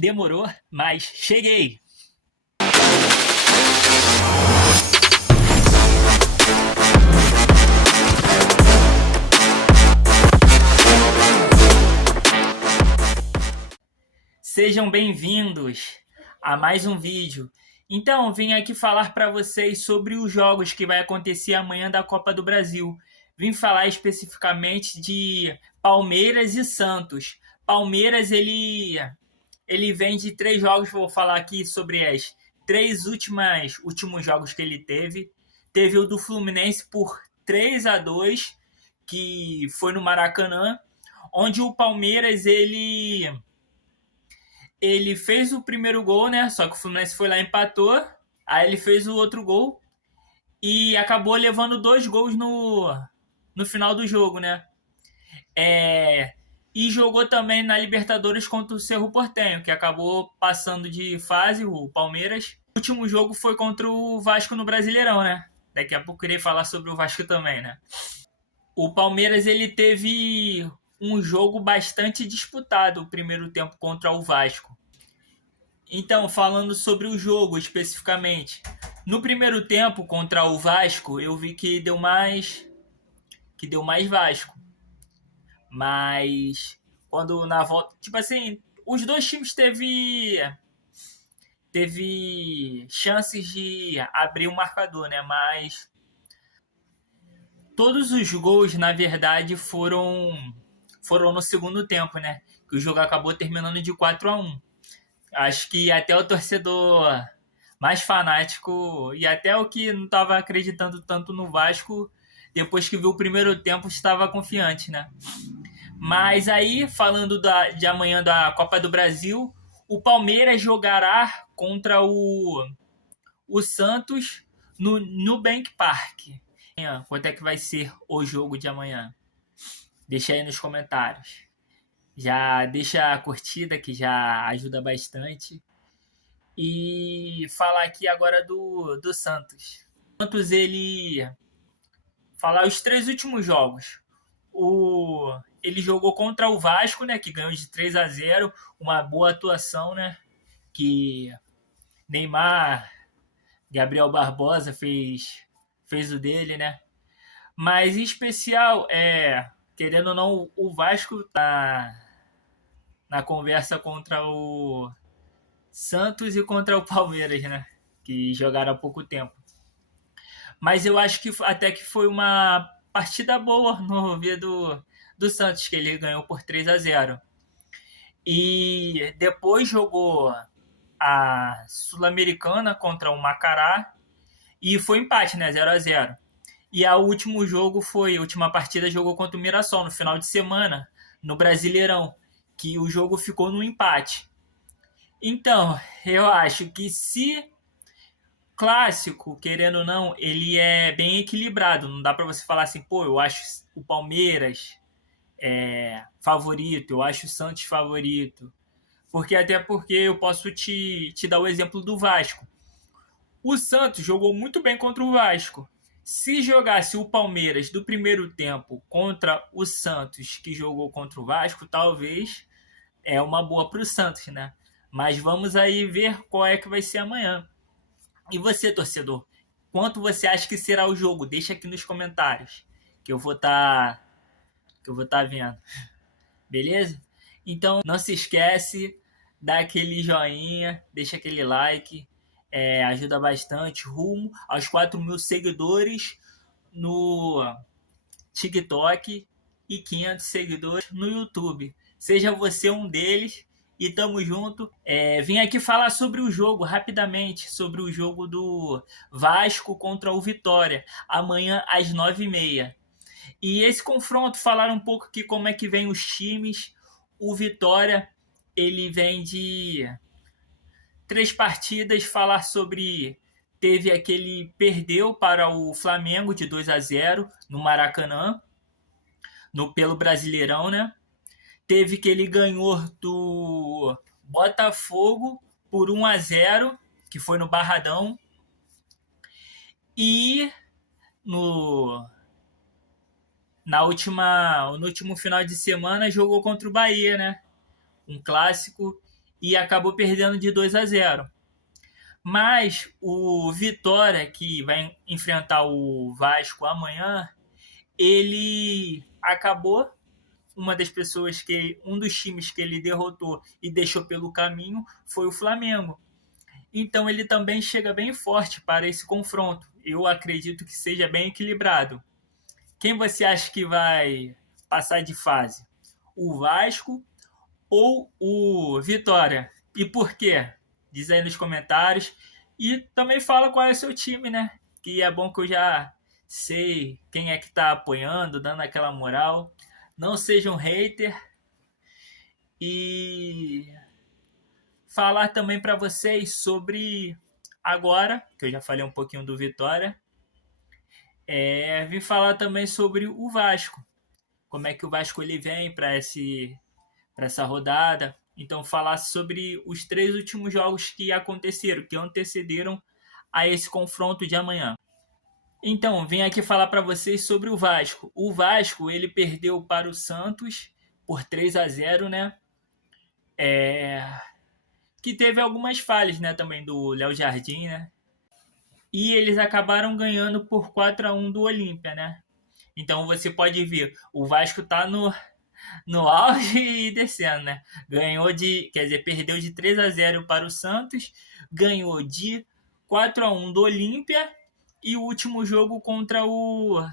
Demorou, mas cheguei. Sejam bem-vindos a mais um vídeo. Então, vim aqui falar para vocês sobre os jogos que vai acontecer amanhã da Copa do Brasil. Vim falar especificamente de Palmeiras e Santos. Palmeiras, ele vem de 3 jogos, vou falar aqui sobre as três últimos jogos que ele teve. Teve o do Fluminense por 3-2, que foi no Maracanã, onde o Palmeiras ele fez o primeiro gol, né? Só que o Fluminense foi lá e empatou. Aí ele fez o outro gol e acabou levando 2 gols no final do jogo, né? E jogou também na Libertadores contra o Cerro Porteño, que acabou passando de fase, o Palmeiras. O último jogo foi contra o Vasco no Brasileirão, né? Daqui a pouco eu queria falar sobre o Vasco também, né? O Palmeiras, ele teve um jogo bastante disputado, o primeiro tempo contra o Vasco. Então, falando sobre o jogo especificamente, no primeiro tempo contra o Vasco, eu vi que deu mais Vasco. Mas quando na volta, tipo assim, os dois times teve chances de abrir o marcador, né? Mas todos os gols, na verdade, foram no segundo tempo, né? Que o jogo acabou terminando de 4-1. Acho que até o torcedor mais fanático e até o que não estava acreditando tanto no Vasco, depois que viu o primeiro tempo, estava confiante, né? Mas aí, falando de amanhã da Copa do Brasil, o Palmeiras jogará contra o Santos no Nubank Park. Quanto é que vai ser o jogo de amanhã? Deixa aí nos comentários. Já deixa a curtida, que já ajuda bastante. E falar aqui agora do Santos. O Santos, ele... Falar os 3 últimos jogos. Ele jogou contra o Vasco, né, que ganhou de 3-0. Uma boa atuação, né? Que Neymar, Gabriel Barbosa fez o dele, né? Mas em especial, querendo ou não, o Vasco tá na conversa contra o Santos e contra o Palmeiras, né? Que jogaram há pouco tempo. Mas eu acho que até que foi uma partida boa no ver do Santos, que ele ganhou por 3-0. E depois jogou a Sul-Americana contra o Macará e foi empate, né? 0-0. E a última partida jogou contra o Mirassol no final de semana, no Brasileirão, que o jogo ficou no empate. Então, eu acho que se clássico, querendo ou não, ele é bem equilibrado. Não dá para você falar assim, pô, eu acho o Palmeiras favorito, eu acho o Santos favorito. Até porque eu posso te dar o exemplo do Vasco. O Santos jogou muito bem contra o Vasco. Se jogasse o Palmeiras do primeiro tempo contra o Santos, que jogou contra o Vasco, talvez é uma boa para o Santos, né? Mas vamos aí ver qual é que vai ser amanhã. E você, torcedor, quanto você acha que será o jogo? Deixa aqui nos comentários, que eu vou estar vendo. Beleza? Então, não se esquece, dá aquele joinha, deixa aquele like, ajuda bastante, rumo aos 4.000 seguidores no TikTok e 500 seguidores no YouTube. Seja você um deles e tamo junto. Vim aqui falar sobre o jogo, rapidamente, sobre o jogo do Vasco contra o Vitória, amanhã às 9h30. E esse confronto, falar um pouco aqui como é que vem os times. O Vitória, ele vem de 3 partidas, falar sobre... Teve aquele... Perdeu para o Flamengo de 2-0 no Maracanã, pelo Brasileirão, né? Teve que ele ganhou do Botafogo por 1-0, que foi no Barradão. E no último final de semana jogou contra o Bahia, né? Um clássico. e acabou perdendo de 2-0. Mas o Vitória, que vai enfrentar o Vasco amanhã, ele acabou um dos times que ele derrotou e deixou pelo caminho foi o Flamengo. Então ele também chega bem forte para esse confronto. Eu acredito que seja bem equilibrado. Quem você acha que vai passar de fase? O Vasco ou o Vitória? E por quê? Diz aí nos comentários. E também fala qual é o seu time, né? Que é bom que eu já sei quem é que tá apoiando, dando aquela moral. Não seja um hater. E falar também para vocês sobre agora, que eu já falei um pouquinho do Vitória, vim falar também sobre o Vasco. Como é que o Vasco ele vem para essa rodada. Então, falar sobre os 3 últimos jogos que aconteceram, que antecederam a esse confronto de amanhã. Então, vim aqui falar para vocês sobre o Vasco. O Vasco ele perdeu para o Santos por 3-0, né? Que teve algumas falhas, né, também do Léo Jardim, né? E eles acabaram ganhando por 4-1 do Olímpia, né? Então você pode ver, o Vasco tá no auge e descendo, né? Perdeu de 3-0 para o Santos, ganhou de 4-1 do Olímpia e o último jogo contra o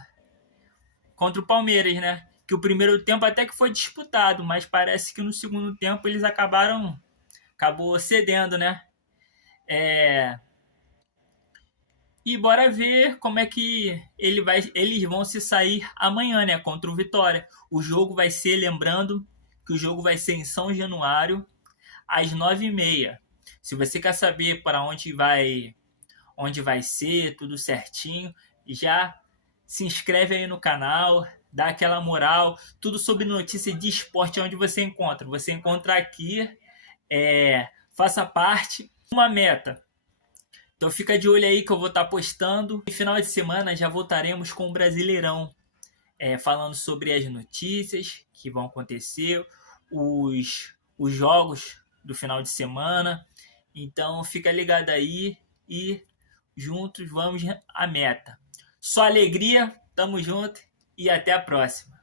Palmeiras, né? Que o primeiro tempo até que foi disputado, mas parece que no segundo tempo eles acabou cedendo, né? E bora ver como é que eles vão se sair amanhã, né? Contra o Vitória. O jogo vai ser, lembrando, que o jogo vai ser em São Januário, às 9h30. Se você quer saber para onde vai ser, tudo certinho, já se inscreve aí no canal, dá aquela moral. Tudo sobre notícia de esporte, onde você encontra. Você encontra aqui, faça parte. Uma meta. Então fica de olho aí que eu vou estar postando. No final de semana já voltaremos com o Brasileirão, falando sobre as notícias que vão acontecer, os jogos do final de semana. Então fica ligado aí e juntos vamos à meta. Só alegria, tamo junto e até a próxima.